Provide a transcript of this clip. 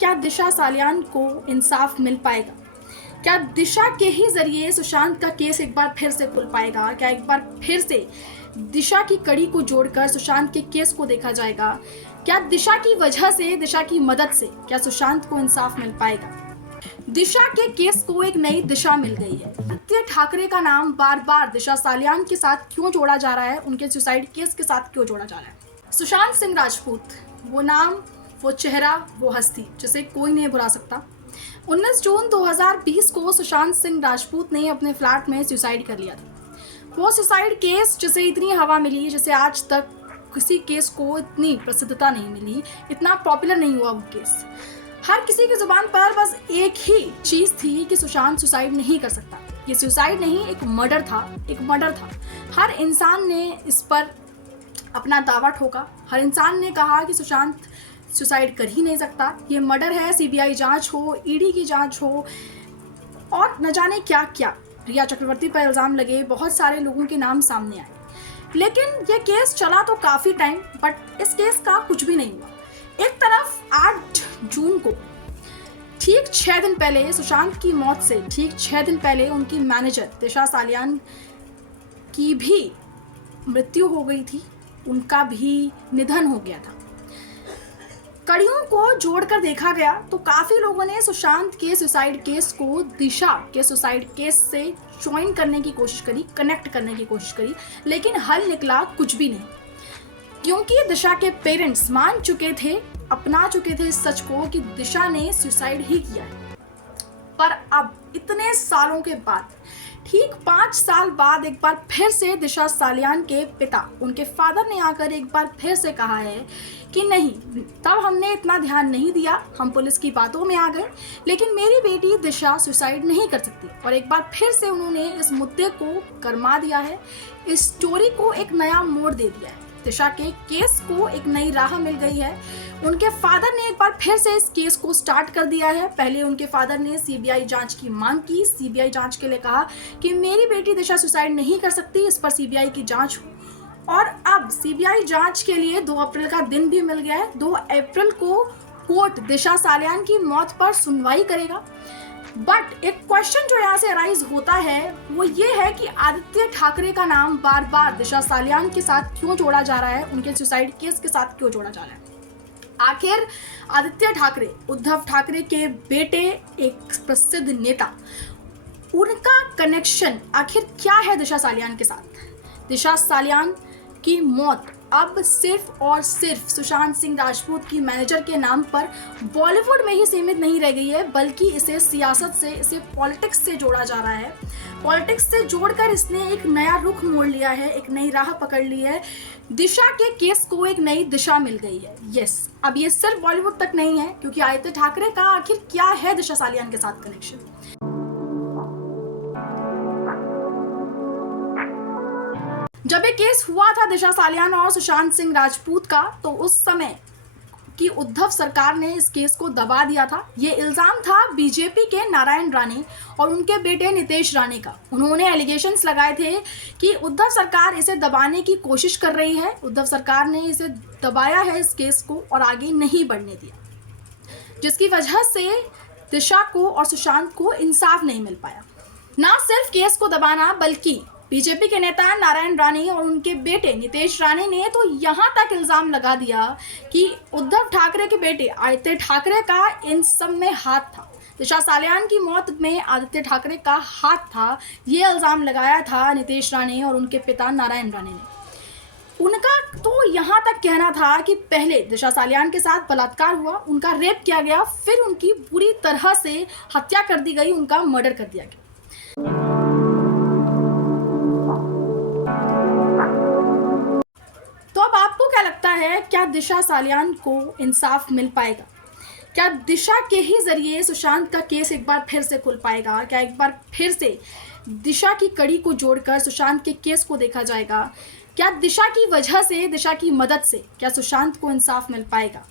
क्या दिशा सालियान को इंसाफ मिल पाएगा? क्या दिशा के ही ज़रिए सुशांत का केस एक बार फिर से खुल पाएगा? क्या एक बार फिर से दिशा की कड़ी को जोड़कर सुशांत के केस को देखा जाएगा? क्या दिशा की वजह से, दिशा की मदद से क्या सुशांत को इंसाफ मिल पाएगा? दिशा के केस को एक नई दिशा मिल गई है। आदित्य ठाकरे का नाम बार-बार दिशा सालियान के साथ क्यों जोड़ा जा रहा है? उनके सुसाइड केस के साथ क्यों जोड़ा जा रहा है? सुशांत सिंह राजपूत, वो नाम, वो चेहरा, वो हस्ती जिसे कोई नहीं भुला सकता। 19 जून 2020 को सुशांत सिंह राजपूत ने अपने फ्लैट में सुसाइड कर लिया था। वो सुसाइड केस जिसे इतनी हवा मिली, जिसे आज तक किसी केस को इतनी प्रसिद्धता नहीं मिली, इतना पॉपुलर नहीं हुआ वो केस। हर किसी की जुबान पर बस एक ही चीज़ थी कि सुशांत सुसाइड नहीं कर सकता। ये सुसाइड नहीं, एक मर्डर था, एक मर्डर था। हर इंसान ने इस पर अपना दावा ठोका। हर इंसान ने कहा कि सुशांत सुसाइड कर ही नहीं सकता, ये मर्डर है, सीबीआई जांच हो, ईडी की जांच हो और न जाने क्या क्या। रिया चक्रवर्ती पर इल्ज़ाम लगे, बहुत सारे लोगों के नाम सामने आए, लेकिन ये केस चला तो काफ़ी टाइम, बट इस केस का कुछ भी नहीं हुआ। एक तरफ 8 जून को, ठीक 6 दिन पहले सुशांत की मौत से ठीक 6 दिन पहले उनकी मैनेजर दिशा सालियान की भी मृत्यु हो गई थी, उनका भी निधन हो गया था। कड़ियों को जोड़कर देखा गया तो काफ़ी लोगों ने सुशांत के सुसाइड केस को दिशा के सुसाइड केस से ज्वाइन करने की कोशिश करी, कनेक्ट करने की कोशिश करी, लेकिन हल निकला कुछ भी नहीं, क्योंकि दिशा के पेरेंट्स मान चुके थे, अपना चुके थे इस सच को कि दिशा ने सुसाइड ही किया है। पर अब इतने सालों के बाद, ठीक 5 साल बाद एक बार फिर से दिशा सालियान के पिता, उनके फादर ने आकर एक बार फिर से कहा है कि नहीं, तब हमने इतना ध्यान नहीं दिया, हम पुलिस की बातों में आ गए, लेकिन मेरी बेटी दिशा सुसाइड नहीं कर सकती। और एक बार फिर से उन्होंने इस मुद्दे को गरमा दिया है, इस स्टोरी को एक नया मोड़ दे दिया है। दिशा के केस को एक नई राह मिल गई है। उनके फादर ने एक बार फिर से इस केस को स्टार्ट कर दिया है। पहले उनके फादर ने सीबीआई जांच की मांग की, सीबीआई जांच के लिए कहा कि मेरी बेटी दिशा सुसाइड नहीं कर सकती, इस पर सीबीआई की जांच हो। और अब सीबीआई जांच के लिए 2 अप्रैल का दिन भी मिल गया है। 2 अप्रैल को कोर्ट दिशा सालियान की मौत पर सुनवाई करेगा। बट एक क्वेश्चन जो यहाँ से अराइज होता है वो ये है कि आदित्य ठाकरे का नाम बार बार दिशा सालियान के साथ क्यों जोड़ा जा रहा है, उनके सुसाइड केस के साथ क्यों जोड़ा जा रहा है। आखिर आदित्य ठाकरे, उद्धव ठाकरे के बेटे, एक प्रसिद्ध नेता, उनका कनेक्शन आखिर क्या है दिशा सालियान के साथ? दिशा सालियान की मौत अब सिर्फ और सिर्फ सुशांत सिंह राजपूत की मैनेजर के नाम पर बॉलीवुड में ही सीमित नहीं रह गई है, बल्कि इसे सियासत से, इसे पॉलिटिक्स से जोड़ा जा रहा है। पॉलिटिक्स से जोड़कर इसने एक नया रुख मोड़ लिया है, एक नई राह पकड़ ली है। दिशा के केस को एक नई दिशा मिल गई है। यस, अब ये सिर्फ बॉलीवुड तक नहीं है, क्योंकि आदित्य ठाकरे का आखिर क्या है दिशा सालियान के साथ कनेक्शन। जब ये केस हुआ था दिशा सालियान और सुशांत सिंह राजपूत का, तो उस समय की उद्धव सरकार ने इस केस को दबा दिया था। ये इल्ज़ाम था बीजेपी के नारायण राणे और उनके बेटे नितेश राणे का। उन्होंने एलिगेशंस लगाए थे कि उद्धव सरकार इसे दबाने की कोशिश कर रही है, उद्धव सरकार ने इसे दबाया है इस केस को और आगे नहीं बढ़ने दिया, जिसकी वजह से दिशा को और सुशांत को इंसाफ नहीं मिल पाया। ना सिर्फ केस को दबाना, बल्कि बीजेपी के नेता नारायण राणे और उनके बेटे नितेश राणे ने तो यहाँ तक इल्ज़ाम लगा दिया कि उद्धव ठाकरे के बेटे आदित्य ठाकरे का इन सब में हाथ था, दिशा सालियान की मौत में आदित्य ठाकरे का हाथ था। ये इल्ज़ाम लगाया था नितेश राणे और उनके पिता नारायण राणे ने। उनका तो यहाँ तक कहना था कि पहले दिशा सालियान के साथ बलात्कार हुआ, उनका रेप किया गया, फिर उनकी बुरी तरह से हत्या कर दी गई, उनका मर्डर कर दिया गया। तो अब आपको क्या लगता है, क्या दिशा सालियान को इंसाफ मिल पाएगा? क्या दिशा के ही ज़रिए सुशांत का केस एक बार फिर से खुल पाएगा? क्या एक बार फिर से दिशा की कड़ी को जोड़कर सुशांत के केस को देखा जाएगा? क्या दिशा की वजह से, दिशा की मदद से क्या सुशांत को इंसाफ मिल पाएगा?